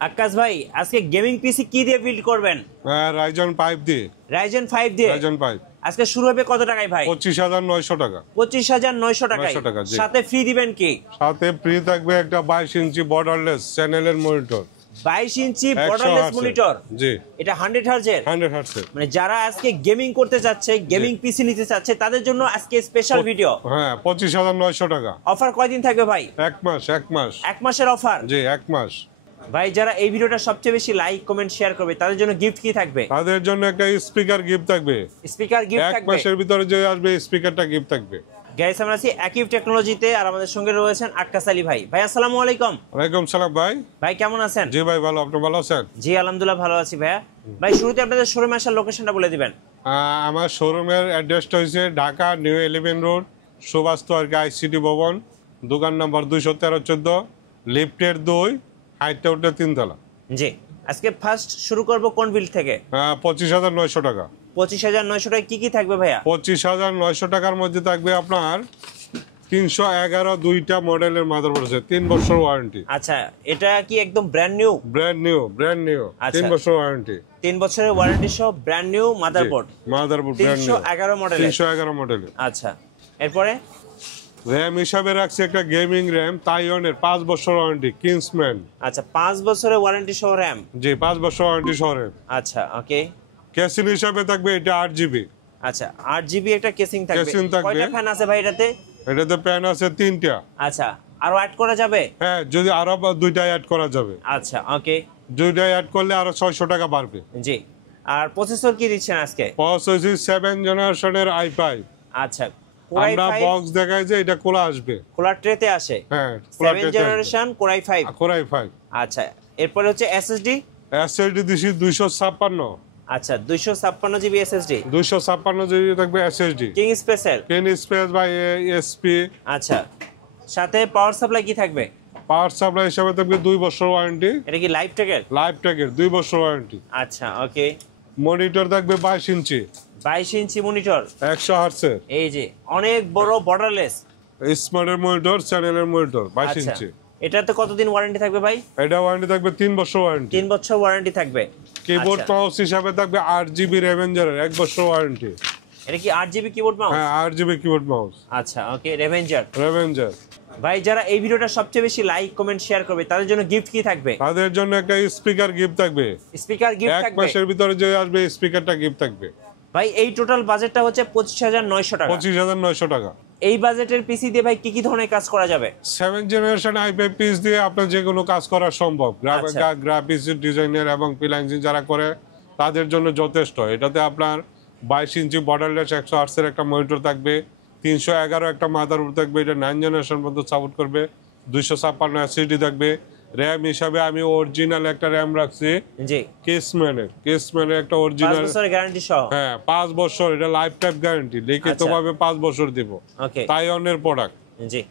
আকাশ ভাই আজকে গেমিং পিসি কি দিয়ে বিল্ড করবেন? রাইজন 5 দিয়ে। রাইজন 5 দিয়ে। রাইজন 5 আজকে শুরু হবে কত টাকায় ভাই? 25900 টাকা। 25900 টাকায়। সাথে ফ্রি দিবেন কি? সাথে ফ্রি থাকবে একটা 22 ইঞ্চি বর্ডারলেস চ্যানেলের মনিটর। 22 ইঞ্চি বর্ডারলেস মনিটর। জি। এটা 100 হার্জের। 100 হার্জের। মানে যারা আজকে গেমিং করতে যাচ্ছে, গেমিং পিসি নিতে চাচ্ছে তাদের জন্য আজকে স্পেশাল ভিডিও। হ্যাঁ 25900 টাকা। অফার কয়দিন থাকবে ভাই? এক মাস। এক মাসের অফার? জি, এক মাস। ভাই যারা এই ভিডিওটা সবচেয়ে বেশি লাইক কমেন্ট শেয়ার করবে তাদের জন্য গিফট কি থাকবে? তাদের জন্য একটা স্পিকার গিফট থাকবে। স্পিকার গিফট থাকবে। এক মাসের ভিতরে যে আসবে স্পিকারটা গিফট থাকবে। গাইস আমরা আছি আকিব টেকনোলজিতে আর আমাদের সঙ্গে রয়েছেন আক্কাস আলী ভাই। ভাই আসসালামু আলাইকুম। ওয়ালাইকুম সালাম ভাই। ভাই কেমন আছেন? জি ভাই ভালো, আপনি ভালো আছেন? জি আলহামদুলিল্লাহ ভালো আছি ভাইয়া। ভাই শুরুতে আপনাদের শোরুমে আসার লোকেশনটা বলে দিবেন। আমার শোরুমের অ্যাড্রেসটা হচ্ছে ঢাকা নিউ 11 রোড, সুভাষ তর্কা আইসিটি ভবন, দোকান নম্বর 213-14, লিফটের 2, হাইটটা উঠে 3 তলা। জি, আজকে ফার্স্ট শুরু করব কোন বিল থেকে? 25900 টাকা। 25900 টাকা কি কি থাকবে ভাইয়া? 25900 টাকার মধ্যে থাকবে আপনার 311 দুইটা মডেলের মাদারবোর্ড আছে, 3 বছর ওয়ারেন্টি। আচ্ছা, এটা কি একদম ব্র্যান্ড নিউ? ব্র্যান্ড নিউ 3 বছর ওয়ারেন্টি। 3 বছরের ওয়ারেন্টি সহ brand new motherboard brand new 311 model. 311 মডেলের। আচ্ছা, এরপরে র‍্যাম হিসাবে রাখছে একটা গেমিং র‍্যাম তাইওয়ানের 5 বছর ওয়ারেন্টি কিংসম্যান। আচ্ছা, 5 বছরের ওয়ারেন্টি সহ র‍্যাম। জি, 5 বছর ওয়ারেন্টি সহ র‍্যাম। আচ্ছা, ওকে। কেসিং হিসাবে থাকবে এটা 8GB। আচ্ছা, 8GB একটা কেসিং থাকবে। কেসিং থাকবে। কয়টা ফ্যান আছে ভাই এটাতে? এটাতে ফ্যান আছে 3টা। আচ্ছা, আরো অ্যাড করা যাবে? হ্যাঁ, যদি আরো 2টা অ্যাড করা যাবে। আচ্ছা, ওকে। 2টা অ্যাড করলে আরো 600 টাকা বাড়বে। জি। আর প্রসেসর কি দিচ্ছেন আজকে? প্রসেসর 7 জেনারেশনের i5। আচ্ছা, আমরা বক্স দেখাই যে এটা খোলা আসবে, খোলা ট্রেতে আসে। হ্যাঁ, 7 generation core i5। Core i5। আচ্ছা, এরপরে হচ্ছে SSD দিছি 256। আচ্ছা, 256GB SSD। 256GB থাকবে SSD। King special. King space by SP। আচ্ছা, সাথে পাওয়ার সাপ্লাই কি থাকবে? পাওয়ার সাপ্লাই হিসাবে থাকবে 2 বছর ওয়ারেন্টি। এটা কি লাইভ টেকের? লাইভ টেকের 2 বছর ওয়ারেন্টি। আচ্ছা, ওকে। মনিটর থাকবে 22 ইঞ্চি। 22 ইঞ্চি মনিটর 100 হার্টজের। এই যে অনেক বড় বর্ডারলেস স্মার্টের মনিটর, চ্যানেলের মনিটর 22 ইঞ্চি। এটাতে কতদিন ওয়ারেন্টি থাকবে ভাই? এটা ওয়ারেন্টি থাকবে 3 বছর ওয়ারেন্টি। 3 বছর ওয়ারেন্টি থাকবে। কিবোর্ড মাউস হিসাবে থাকবে 8GB রেভেঞ্জারের 1 বছর ওয়ারেন্টি। এটা কি 8GB কিবোর্ড মাউস? হ্যাঁ, 8GB কিবোর্ড মাউস। আচ্ছা, ওকে। রেভেঞ্জার। ভাই যারা এই ভিডিওটা সবচেয়ে বেশি লাইক কমেন্ট শেয়ার করবে তাদের জন্য গিফট কি থাকবে? তাদের জন্য একটা স্পিকার গিফট থাকবে। স্পিকার গিফট থাকবে। এক মাসের ভিতরে যে আসবে স্পিকারটা গিফট থাকবে। ভাই এই টোটাল বাজেটটা হচ্ছে 25900 টাকা। 25900 টাকা। এই বাজেটের পিসি দিয়ে ভাই কি কি ধরনের কাজ করা যাবে? 7 জেনারেশন i5 পিস দিয়ে আপনার যে কোনো কাজ করা সম্ভব। গ্রাফিক্স ডিজাইনার এবং ফ্রিল্যান্সিং যারা করে তাদের জন্য যথেষ্ট। এটাতে আপনার 22 ইঞ্চি বর্ডারলেস 100 হার্টজের একটা মনিটর থাকবে, 311 একটা মাদারবোর্ড থাকবে, এটা 9 জেনারেশন পর্যন্ত সাপোর্ট করবে, 256 SSD থাকবে। র‍্যাম হিসাবে আমি অরিজিনাল একটা র‍্যাম রাখছি। জি, কেসম্যানের একটা অরিজিনাল 5 বছরের গ্যারান্টি সহ। হ্যাঁ, 5 বছর, এটা লাইফ টাইম গ্যারান্টি, লিখিতভাবে 5 বছর দিব। ওকে, তাইওয়ানের প্রোডাক্ট। জি,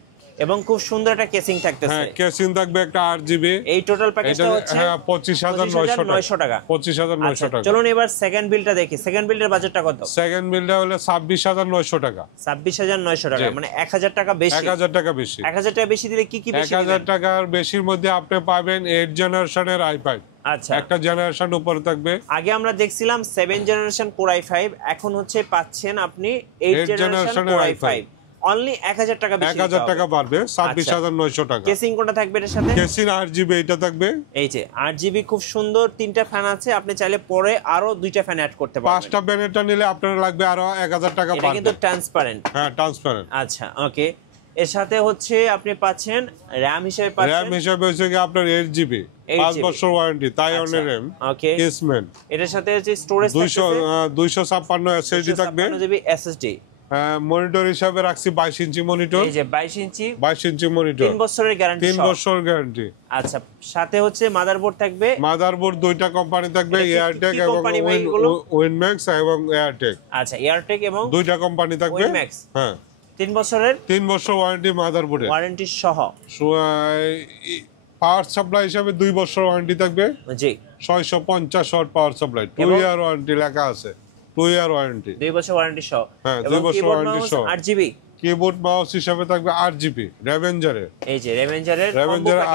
এবং খুব সুন্দর একটা কেসিং থাকতেছে। হ্যাঁ, কেসিং থাকবে একটা 8GB। এই টোটাল প্যাকেজটা হচ্ছে হ্যাঁ 25900 টাকা। 25900 টাকা। চলুন এবার সেকেন্ড বিলটা দেখি। সেকেন্ড বিলটার বাজেটটা কত? সেকেন্ড বিলটা হলো 26900 টাকা। 26900 টাকা, মানে 1000 টাকা বেশি। 1000 টাকা বেশি। 1000 টাকা বেশি দিলে কি কি বেশি দিবেন? 1000 টাকার বেশির মধ্যে আপনি পাবেন 8 জেনারেশনের i5। আচ্ছা, একটা জেনারেশন উপরে থাকবে। আগে আমরা দেখছিলাম 7 জেনারেশন কোর i5, এখন হচ্ছে পাচ্ছেন আপনি 8 জেনারেশন কোর i5। অনলি 1000 টাকা বেশি। 1000 টাকা বাড়বে, 26900 টাকা। কেসিং কোনটা থাকবে এর সাথে? কেসিং 8GB এটা থাকবে। এই যে 8GB, খুব সুন্দর। 3টা ফ্যান আছে, আপনি চাইলে পরে আরো 2টা ফ্যান অ্যাড করতে পারবেন। 5টা ফ্যানেরটা নিলে আপনার লাগবে আরো 1000 টাকা বাড়বে। এটা কিন্তু ট্রান্সপারেন্ট। হ্যাঁ, ট্রান্সপারেন্ট। আচ্ছা, ওকে। এর সাথে হচ্ছে আপনি পাচ্ছেন র‍্যাম হিসেবে পাচ্ছেন, র‍্যাম হিসেবে হচ্ছে কি আপনার 8GB 5 বছর ওয়ারেন্টি তাইওয়ানের র‍্যাম। ওকে, কেসম্যান। এটার সাথে হচ্ছে স্টোরেজ 256 SSD থাকবে। 256GB SSD। মনিটর হিসাবে রাখছি 22 ইঞ্চি মনিটর। এই যে 22 ইঞ্চি মনিটর, 3 বছরের গ্যারান্টি। 3 বছর গ্যারান্টি। আচ্ছা, সাথে হচ্ছে মাদারবোর্ড থাকবে। মাদারবোর্ড দুইটা কোম্পানি থাকবে, এয়ারটেক এবং উইনম্যাক্স এবং এয়ারটেক। আচ্ছা, এয়ারটেক এবং দুইটা কোম্পানি থাকবে। উইনম্যাক্স। হ্যাঁ, 3 বছরের ওয়ারেন্টি মাদারবোর্ডে, ওয়ারেন্টি সহ। পাওয়ার সাপ্লাই হিসাবে 2 বছর ওয়ারেন্টি থাকবে। জি, 650 watt power supply, 2 year warranty লেখা আছে। 2 ইয়ার ওয়ারেন্টি, 2 বছর ওয়ারেন্টি সহ। হ্যাঁ, 2 বছর ওয়ারেন্টি সহ। 8GB কিবোর্ড মাউস হিসাবে থাকবে 8GB রেভেঞ্জারের। এই যে রেভেঞ্জারের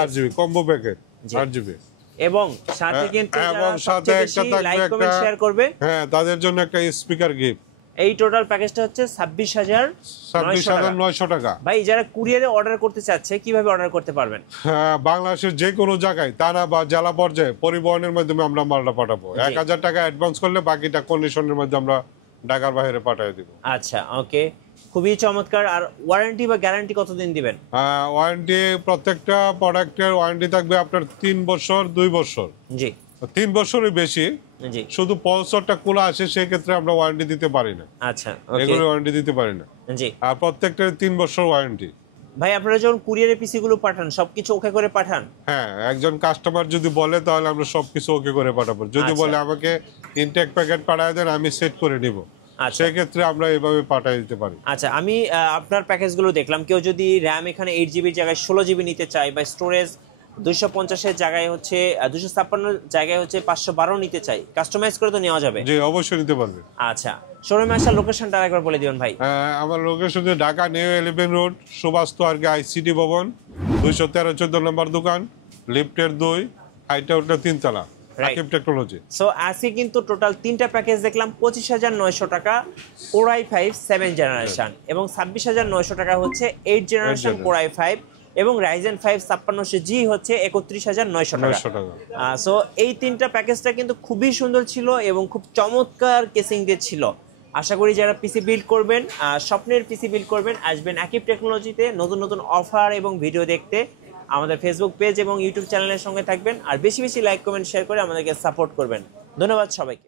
8GB কম্বো প্যাকেট 8GB। এবং সাথে কিন্তু এবং সাথে একটা থাকবে লাইক কমেন্ট শেয়ার করবে, হ্যাঁ তাদের জন্য একটা স্পিকার গিফট। এই টোটাল প্যাকেজটা হচ্ছে 26,900 টাকা। ভাই যারা কুরিয়ারে অর্ডার করতে চাচ্ছে কিভাবে অর্ডার করতে পারবেন? হ্যাঁ, বাংলাদেশের যে কোনো জায়গায় থানা বা জেলা পর্যায়ে পরিবহনের মাধ্যমে আমরা মালটা পাঠাবো। 1000 টাকা অ্যাডভান্স করলে বাকিটা কন্ডিশনের মধ্যে আমরা ঢাকার বাইরে পাঠিয়ে দিব। আচ্ছা ওকে, খুবই চমৎকার। আর ওয়ারেন্টি বা গ্যারান্টি কতদিন দিবেন? ওয়ারেন্টি প্রত্যেকটা প্রোডাক্টের ওয়ারেন্টি থাকবে আপনার 3 বছর 2 বছর। জি 3 বছরই বেশি, জি শুধু পলসরটা খোলা আসে সেই ক্ষেত্রে আমরা ওয়ারেন্টি দিতে পারি না। আচ্ছা ওকে, এগুলো ওয়ারেন্টি দিতে পারি না। জি আর প্রত্যেকটার 3 বছর ওয়ারেন্টি। ভাই আপনারা যখন কুরিয়ারে পিসি গুলো পাঠান সবকিছু ওকে করে পাঠান? হ্যাঁ, একজন কাস্টমার যদি বলে তাহলে আমরা সবকিছু ওকে করে পাঠাবো। যদি বলে আমাকে ইনটেক প্যাকেট পাঠিয়ে দেন আমি সেট করে নিব, সেই ক্ষেত্রে আমরা এইভাবে পাঠিয়ে দিতে পারি। আচ্ছা আমি আপনার প্যাকেজগুলো দেখলাম, কেউ যদি র্যাম এখানে 8GB জায়গায় 16GB নিতে চায় বা স্টোরেজ 250 এর জায়গায় হচ্ছে 256 জায়গায় হচ্ছে 512 নিতে চাই, কাস্টমাইজ করে তো নেওয়া যাবে? জি অবশ্যই নিতে পারবে। আচ্ছা শোরুমে আসার লোকেশনটা আরেকবার বলে দিবেন ভাই। আমার location Dhaka new 11 road, Subhash তোয়ারকে আইসিটি ভবন, 213-14 নম্বর দোকান, লিফটের 2, হাইট আউটটা 3 তলা, আকিব টেকনোলজি। সো আজকে কিন্তু টোটাল 3টা প্যাকেজ দেখলাম 25,900 টাকা Core i5 7 জেনারেশন এবং 26,900 টাকা হচ্ছে 8 জেনারেশন Core i5 এবং Ryzen 5 5600G হচ্ছে 31,900 টাকা। সো এই 3টা প্যাকেজটা কিন্তু খুবই সুন্দর ছিল এবং খুব চমৎকার কেসিং দিয়ে ছিল। আশা করি যারা পিসি বিল্ড করবেন, স্বপ্নের পিসি বিল্ড করবেন, আসবেন আকিব টেকনোলজিতে নতুন নতুন অফার এবং ভিডিও দেখতে। আমাদের ফেসবুক পেজ এবং ইউটিউব চ্যানেলের সঙ্গে থাকবেন আর বেশি বেশি লাইক কমেন্ট শেয়ার করে আমাদেরকে সাপোর্ট করবেন। ধন্যবাদ সবাইকে।